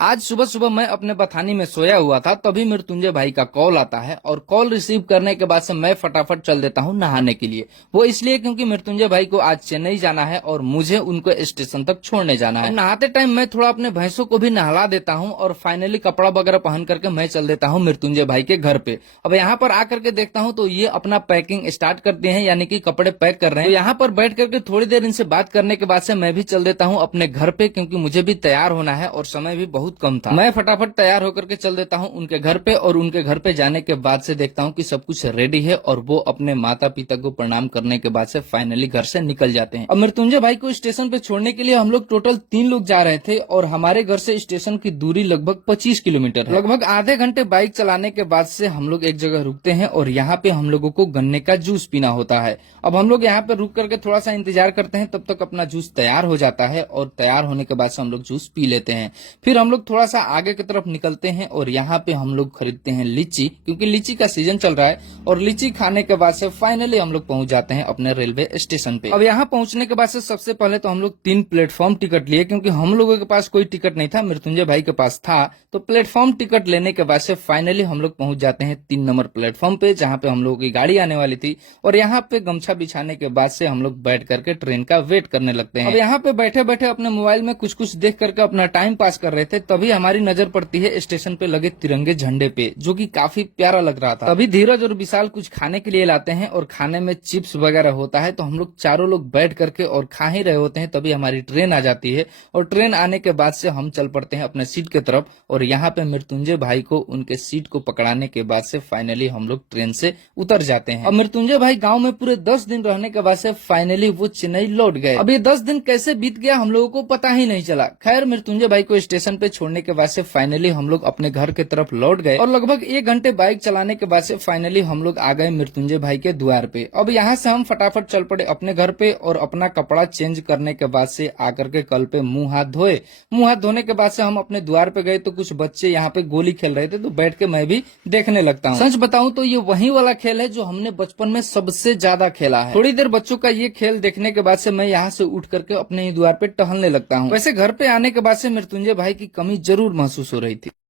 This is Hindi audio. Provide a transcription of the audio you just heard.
आज सुबह सुबह मैं अपने बथानी में सोया हुआ था, तभी मृत्युंजय भाई का कॉल आता है और कॉल रिसीव करने के बाद से मैं फटाफट चल देता हूँ नहाने के लिए। वो इसलिए क्योंकि मृत्युंजय भाई को आज चेन्नई जाना है और मुझे उनको स्टेशन तक छोड़ने जाना है। नहाते टाइम मैं थोड़ा अपने भैंसों को भी नहला देता हूँ और फाइनली कपड़ा वगैरह पहन करके मैं चल देता हूँ मृत्युंजय भाई के घर पे। अब यहाँ पर आकर के देखता हूँ तो ये अपना पैकिंग स्टार्ट करते हैं, यानी कि कपड़े पैक कर रहे हैं। तो यहाँ पर बैठ करके थोड़ी देर इनसे बात करने के बाद से मैं भी चल देता हूँ अपने घर पे, क्योंकि मुझे भी तैयार होना है और समय भी बहुत कम था। मैं फटाफट तैयार होकर के चल देता हूँ उनके घर पे, और उनके घर पे जाने के बाद से देखता हूँ कि सब कुछ रेडी है और वो अपने माता पिता को प्रणाम करने के बाद से फाइनली घर से निकल जाते हैं। अब मृत्युंजय भाई को स्टेशन पे छोड़ने के लिए हम लोग टोटल 3 लोग जा रहे थे और हमारे घर से स्टेशन की दूरी लगभग 25 किलोमीटर है। लगभग आधे घंटे बाइक चलाने के बाद से हम लोग एक जगह रुकते हैं और यहाँ पे हम लोगों को गन्ने का जूस पीना होता है। अब हम लोग यहाँ पे रुक करके थोड़ा सा इंतजार करते हैं, तब तक अपना जूस तैयार हो जाता है और तैयार होने के बाद से हम लोग जूस पी लेते हैं। फिर हम लोग थोड़ा सा आगे की तरफ निकलते हैं और यहाँ पे हम लोग खरीदते हैं लीची, क्योंकि लीची का सीजन चल रहा है। और लीची खाने के बाद से फाइनली हम लोग पहुंच जाते हैं अपने रेलवे स्टेशन पे। अब यहाँ पहुंचने के बाद से सबसे पहले तो हम लोग 3 प्लेटफॉर्म टिकट लिए, क्योंकि हम लोगों के पास कोई टिकट नहीं था, मृत्युंजय भाई के पास था। तो प्लेटफॉर्म टिकट लेने के बाद से फाइनली हम लोग पहुंच जाते हैं 3 नंबर प्लेटफॉर्म पे, जहाँ पे हम लोगों की गाड़ी आने वाली थी। और यहाँ पे गमछा बिछाने के बाद से हम लोग बैठ करके ट्रेन का वेट करने लगते हैं। अब यहाँ पे बैठे बैठे अपने मोबाइल में कुछ कुछ देख करके अपना टाइम पास कर रहे थे, तभी हमारी नजर पड़ती है स्टेशन पे लगे तिरंगे झंडे पे, जो कि काफी प्यारा लग रहा था। तभी धीरज और विशाल कुछ खाने के लिए लाते हैं और खाने में चिप्स वगैरह होता है। तो हम लोग चारों लोग बैठ करके और खा ही रहे होते हैं, तभी हमारी ट्रेन आ जाती है। और ट्रेन आने के बाद से हम चल पड़ते हैं अपने सीट की तरफ, और यहाँ पे मृत्युंजय भाई को उनके सीट को पकड़ाने के बाद से फाइनली हम लोग ट्रेन से उतर जाते हैं। अब मृत्युंजय भाई गाँव में पूरे 10 दिन रहने के बाद से फाइनली वो चेन्नई लौट गए। अब ये 10 दिन कैसे बीत गया हम लोगों को पता ही नहीं चला। खैर, मृत्युंजय भाई को स्टेशन पे छोड़ने के बाद से फाइनली हम लोग अपने घर की तरफ लौट गए और लगभग 1 घंटे बाइक चलाने के बाद से फाइनली हम लोग आ गए मृत्युंजय भाई के द्वार पे। अब यहाँ से हम फटाफट चल पड़े अपने घर पे और अपना कपड़ा चेंज करने के बाद से आकर के कल पे मुंह हाथ धोए। मुंह हाथ धोने के बाद से हम अपने द्वार पे गए तो कुछ बच्चे यहाँ पे गोली खेल रहे थे, तो बैठ के मैं भी देखने लगता हूँ। सच बताऊं तो ये वही वाला खेल है जो हमने बचपन में सबसे ज्यादा खेला है। थोड़ी देर बच्चों का ये खेल देखने के बाद से मैं यहाँ से उठ करके अपने ही द्वार पे टहलने लगता हूँ। वैसे घर पे आने के बाद से मृत्युंजय भाई की कमी जरूर महसूस हो रही थी।